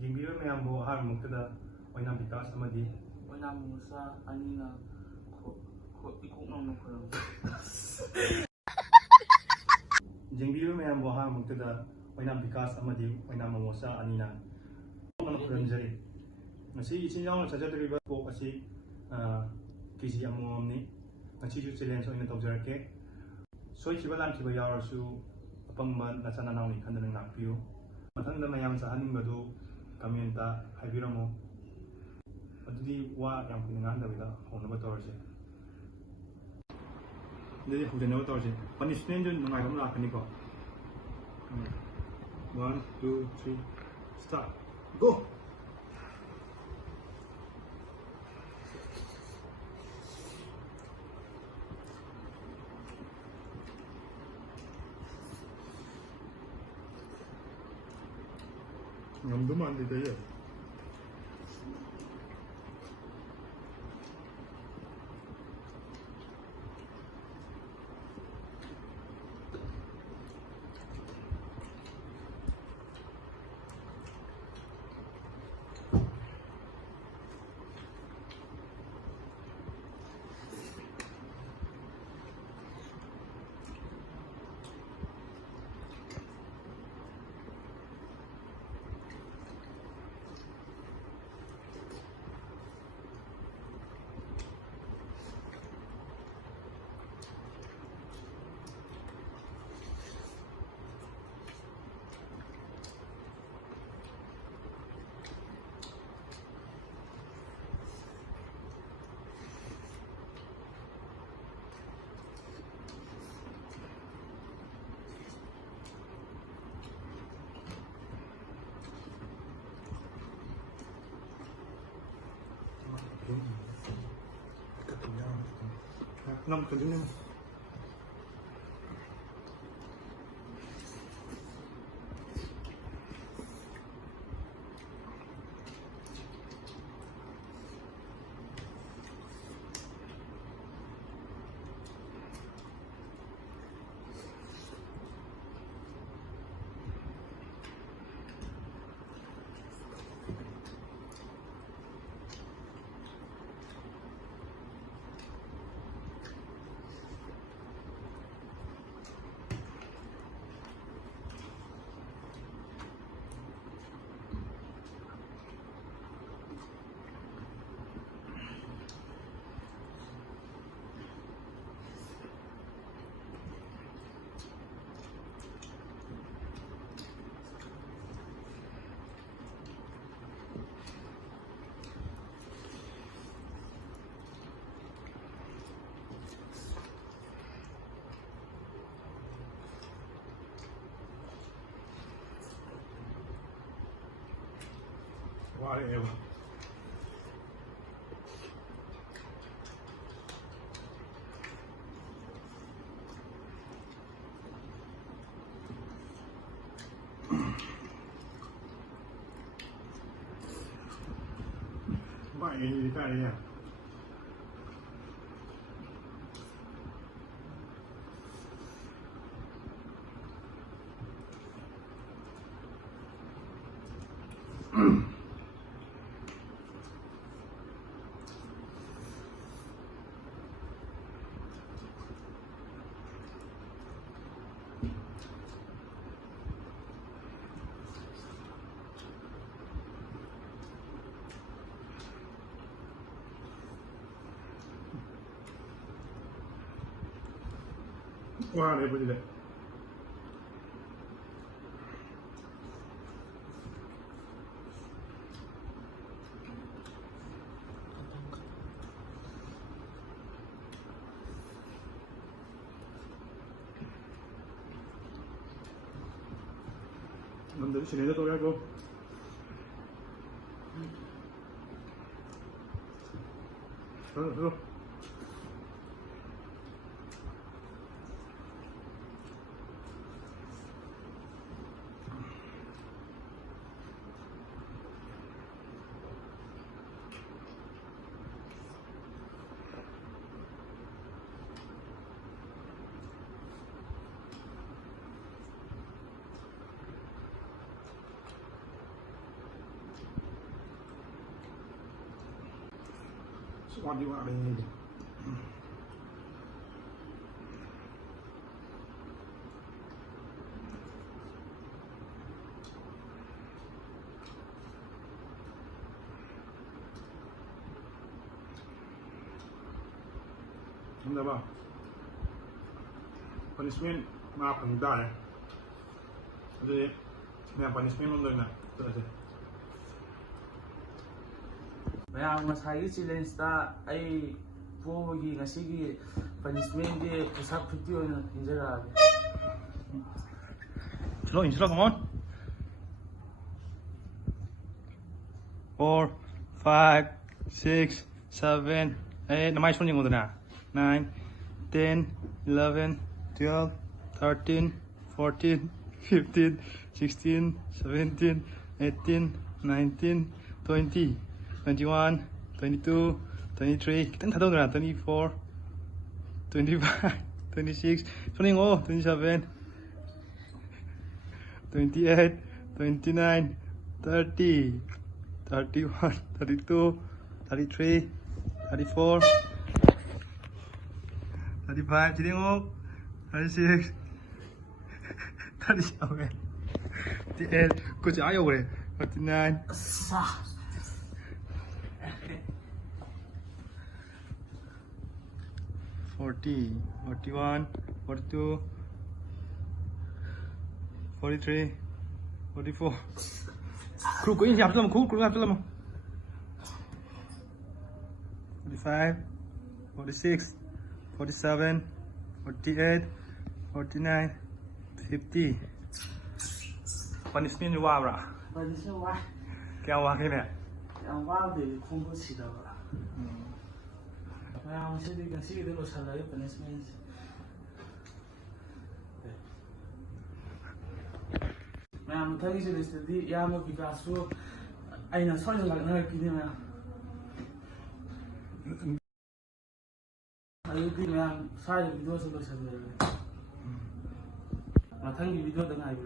ꯌꯦꯡꯕꯤꯕ ꯃꯌꯥꯝꯕꯨ ꯑꯍꯥꯟꯕꯃꯛꯇꯗ ꯑꯣꯏꯅꯥꯝ ꯕꯤꯀꯥꯁ ꯑꯃꯗꯤ ꯑꯣꯏꯅꯥꯝ ꯃꯆꯥ ꯑꯅꯤꯅ ꯏꯀꯣꯛꯅꯧꯅ ꯈꯨꯔꯨꯝꯖꯩ꯫ ꯌꯦꯡꯕꯤꯕ ꯃꯌꯥꯝꯕꯨ ꯑꯍꯥꯟꯕꯃꯛꯇꯗ ꯑꯣꯏꯅꯥꯝ ꯕꯤꯀꯥꯁ ꯑꯃꯗꯤ ꯑꯣꯏꯅꯥꯝ ꯃꯃꯣꯆꯥ ꯑꯅꯤꯅ ꯏꯀꯣꯛꯅꯧꯅ ꯈꯨꯔꯨꯝꯖꯔꯤ꯫ ꯉꯁꯤ ꯏꯆꯤꯟ ꯏꯅꯥꯎꯅ ꯆꯠꯆꯗꯧꯔꯤꯕ ꯄꯣꯛ ꯑꯁꯤ ꯀꯦꯖꯤ ꯑꯃꯃꯝꯅꯤ꯫ ꯉꯁꯤꯁꯨ ꯆꯦꯂꯦꯟꯖ ꯑꯣꯏꯅ ꯇꯧꯖꯔꯛꯀꯦ꯫ ꯁꯣꯏꯈꯤꯕ ꯂꯥꯟꯈꯤꯕ ꯌꯥꯎꯔꯁꯨ ꯑꯄꯪꯕ ꯅꯆꯥ ꯅꯅꯥꯎꯅꯤ ꯈꯟꯗꯨꯅ ꯉꯥꯛꯄꯤꯌꯨ꯫ ꯃꯊꯪꯗ ꯃꯌꯥꯝ ꯆꯥꯍꯟꯅꯤꯡꯕꯗꯨ ꯀꯃꯦꯟꯇ ꯍꯥꯏꯕꯤꯔꯝꯃꯨ꯫ ꯑꯗꯨꯗꯤ ꯋꯥ ꯌꯥꯝ ꯀꯨꯏꯅ ꯉꯥꯡꯗꯕꯤꯗ ꯍꯧꯅꯕ ꯇꯧꯔꯁꯦ꯫ ꯑꯗꯨꯗꯤ ꯍꯧꯖꯅꯕ ꯇꯧꯔꯁꯦ꯫ ꯄꯅꯤꯁꯃꯦꯟꯁꯨ ꯅꯨꯡꯉꯥꯏꯕ ꯑꯃ ꯂꯥꯛꯀꯅꯤꯀꯣ꯫ 1 2 3 start GO! ngầm ăn thì thấy rồi. Năm cần thứ năm. Whatever. Vậy thì cái này nè. Wow, đây bây giờ. Làm gì xin cho tôi cô. Được. What do you want to Không được không? Punishment mà phần đại. Jadi, ini punishment untuk nak terus. ꯃꯌꯥꯝ ꯉꯁꯥꯏꯒꯤ ꯆꯦꯂꯦꯟꯖꯇ ꯑꯩ ꯄꯣꯕꯒꯤ ꯉꯁꯤꯒꯤ ꯄꯅꯤꯁꯃꯦꯟꯗꯤ push-up 50 ꯑꯣꯏꯅ ꯄꯤꯖꯔꯛꯑꯒꯦ. Slow, come on. 4, 5, 6, 7, 8. Namai 손 링거든 나. 9, 10, 11, 12, 13, 14, 15, 16, 17, 18, 19, 20, 21, 22, 23. Kita tak tahu dah. 24, 25, 26. 손 링거. 27. 28, 29, 30, 31, 32, 33, 34, 35, 36, 37, 38, 그치 아예 그래. 39, 40, 41, 42, 43, 44. Kru ko yun, yaptı mı? Kru yaptı mı? 45, 46, 47, 48, 49, 50. Punishment wa bra. Punishment wa. Kya wa ke ne? Kya wa de khung ko si da ba. ꯃꯌꯥꯝ ꯉꯁꯤꯗꯤ ꯉꯁꯤꯒꯤꯗꯤ ꯂꯣꯏꯁꯜꯂꯒꯦ ꯄꯅꯤꯁꯃꯦꯟꯁꯦ. ꯃꯌꯥꯝ ꯃꯊꯪꯒꯤ ꯆꯦꯂꯦꯟꯖꯇꯗꯤ ꯏꯌꯥꯝꯕ ꯕꯤꯀꯥꯁꯁꯨ ꯑꯩꯅ ꯁꯣꯏꯗꯅ ꯂꯥꯛꯅꯔꯛꯈꯤꯅꯤ ꯃꯌꯥꯝ. ꯑꯗꯨꯗꯤ ꯃꯌꯥꯝ ꯁ꯭ꯋꯥꯏꯗ ꯚꯤꯗꯤꯑꯣꯁꯦ ꯂꯣꯏꯁꯜꯂꯒꯦ. ꯃꯊꯪꯒꯤ ꯚꯤꯗꯤꯑꯣꯗ ꯉꯥꯏꯕꯤꯌꯨ.